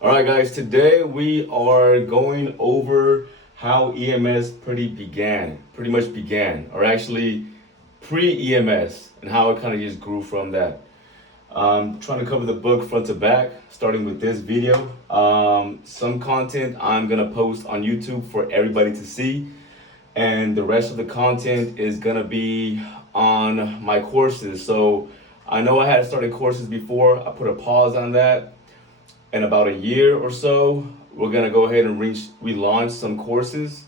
All right, guys, today we are going over how EMS pretty much began, or actually pre-EMS, and how it kind of just grew from that. I'm trying to cover the book front to back, starting with this video. Some content I'm gonna post on YouTube for everybody to see, and the rest of the content is gonna be on my courses. So I know I had started courses before, I put a pause on that. In about a year or so, we're gonna go ahead and relaunch some courses.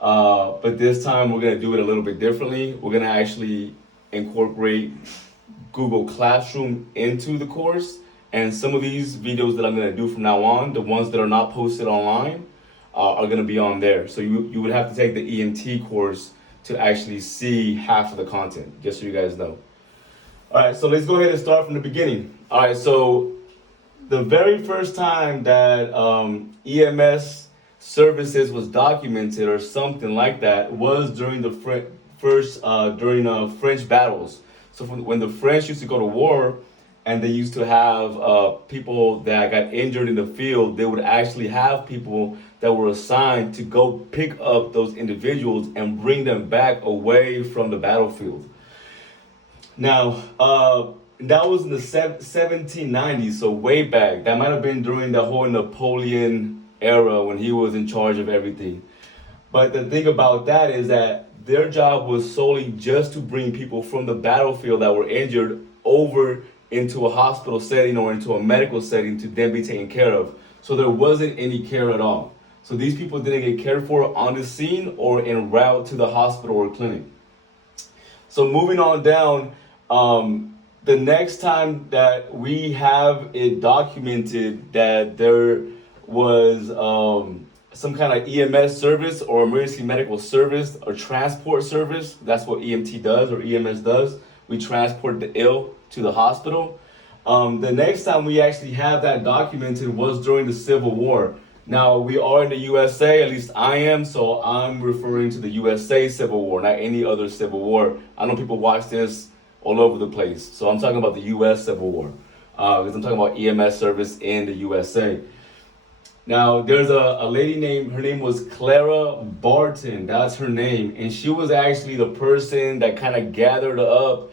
But this time we're gonna do it a little bit differently. We're gonna actually incorporate Google Classroom into the course. And some of these videos that I'm gonna do from now on, the ones that are not posted online, are gonna be on there. So you would have to take the EMT course to actually see half of the content, just so you guys know. All right, so let's go ahead and start from the beginning. All right, so the very first time that EMS services was documented or something like that was during the French battles. So when the French used to go to war and they used to have people that got injured in the field, they would actually have people that were assigned to go pick up those individuals and bring them back away from the battlefield. Now, that was in the 1790s, so way back. That might have been during the whole Napoleon era when he was in charge of everything. But the thing about that is that their job was solely just to bring people from the battlefield that were injured over into a hospital setting or into a medical setting to then be taken care of. So there wasn't any care at all. So these people didn't get cared for on the scene or en route to the hospital or clinic. So moving on down, the next time that we have it documented that there was some kind of EMS service or emergency medical service or transport service, that's what EMT does or EMS does. We transport the ill to the hospital. The next time we actually have that documented was during the Civil War. Now, we are in the USA, at least I am, so I'm referring to the USA Civil War, not any other Civil War. I know people watch this all over the place. So I'm talking about the U.S. Civil War, because I'm talking about EMS service in the USA. Now, there's a lady her name was Clara Barton, that's her name, and she was actually the person that kind of gathered up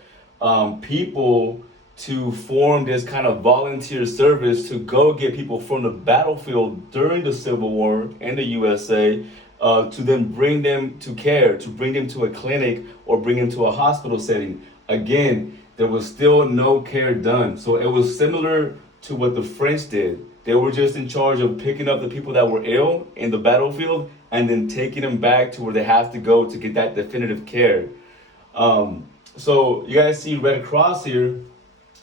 people to form this kind of volunteer service to go get people from the battlefield during the Civil War in the USA, to then bring them to care, to bring them to a clinic or bring them to a hospital setting. Again, there was still no care done. So it was similar to what the French did. They were just in charge of picking up the people that were ill in the battlefield and then taking them back to where they have to go to get that definitive care. So you guys see Red Cross here.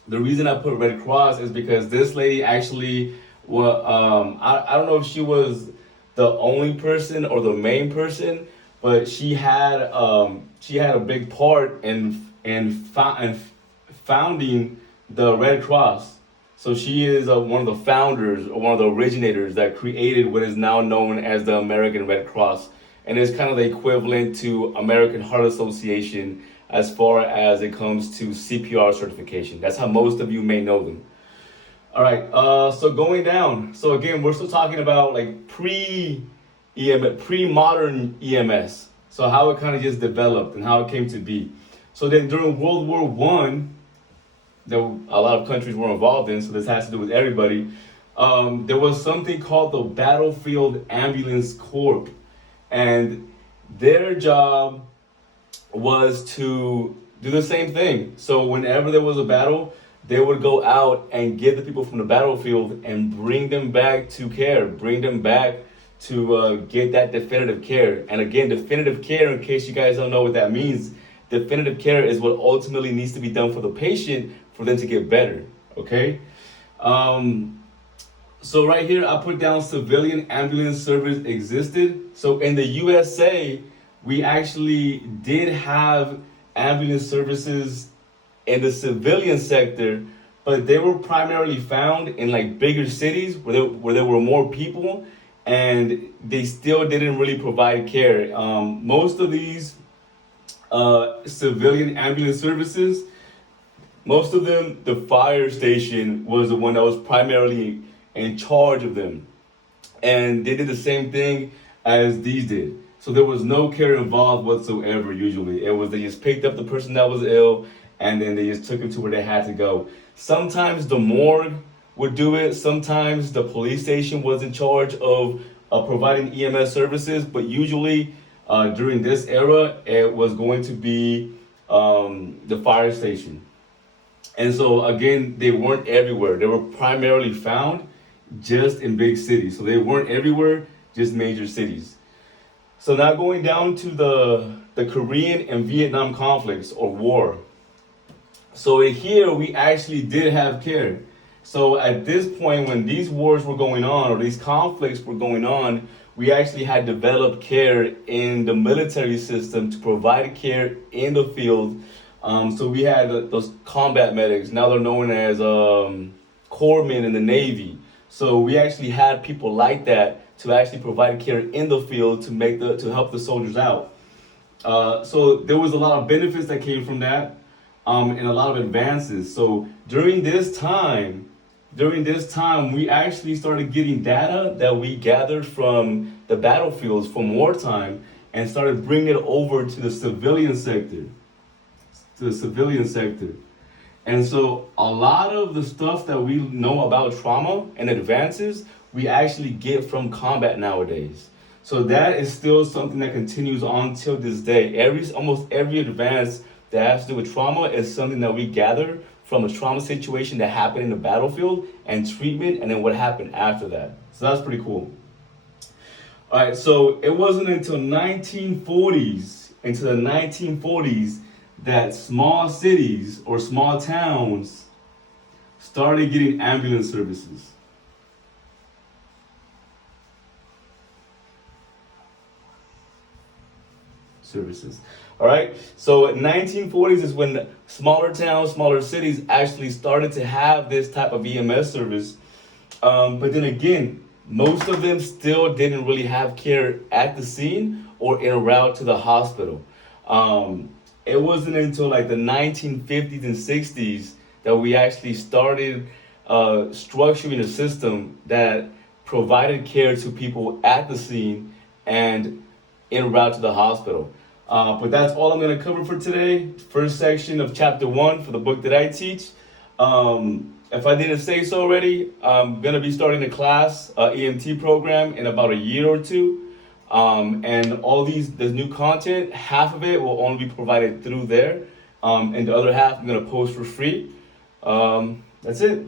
The reason I put Red Cross is because this lady actually, I don't know if she was the only person or the main person, but she had a big part in founding the Red Cross. So she is one of the founders or one of the originators that created what is now known as the American Red Cross. And it's kind of the equivalent to American Heart Association as far as it comes to CPR certification. That's how most of you may know them. All right, so going down. So again, we're still talking about like pre-modern EMS. So how it kind of just developed and how it came to be. So then during World War I, that a lot of countries were involved in, so this has to do with everybody, there was something called the Battlefield Ambulance Corp. And their job was to do the same thing. So whenever there was a battle, they would go out and get the people from the battlefield and bring them back to care, bring them back to get that definitive care. And again, definitive care, in case you guys don't know what that means, definitive care is what ultimately needs to be done for the patient for them to get better, okay? So right here, I put down civilian ambulance service existed. So in the USA, we actually did have ambulance services in the civilian sector, but they were primarily found in like bigger cities where there were more people, and they still didn't really provide care. Most of these civilian ambulance services, most of them, the fire station was the one that was primarily in charge of them. And they did the same thing as these did. So there was no care involved whatsoever usually. It was they just picked up the person that was ill and then they just took him to where they had to go. Sometimes the morgue would do it. Sometimes the police station was in charge of providing EMS services, but usually during this era, it was going to be the fire station. And so again, they weren't everywhere. They were primarily found just in big cities. So they weren't everywhere, just major cities. So now going down to the Korean and Vietnam conflicts or war. So in here, we actually did have care. So at this point, when these wars were going on or these conflicts were going on, we actually had developed care in the military system to provide care in the field. So we had those combat medics. Now they're known as corpsmen in the Navy. So we actually had people like that to actually provide care in the field to help the soldiers out. So there was a lot of benefits that came from that, and a lot of advances. So during this time, we actually started getting data that we gathered from the battlefields from wartime and started bringing it over to the civilian sector. And so a lot of the stuff that we know about trauma and advances, we actually get from combat nowadays. So that is still something that continues on till this day. Almost every advance that has to do with trauma is something that we gather from a trauma situation that happened in the battlefield and treatment and then what happened after that. So that's pretty cool. All right, so it wasn't until the 1940s that small cities or small towns started getting ambulance services. All right, so 1940s is when smaller towns, smaller cities actually started to have this type of EMS service. But then again, most of them still didn't really have care at the scene or en route to the hospital. It wasn't until like the 1950s and 60s that we actually started structuring a system that provided care to people at the scene and en route to the hospital. But that's all I'm going to cover for today. First section of chapter 1 for the book that I teach. If I didn't say so already, I'm going to be starting a class, EMT program in about a year or two. And all the new content, half of it will only be provided through there. And the other half I'm going to post for free. That's it.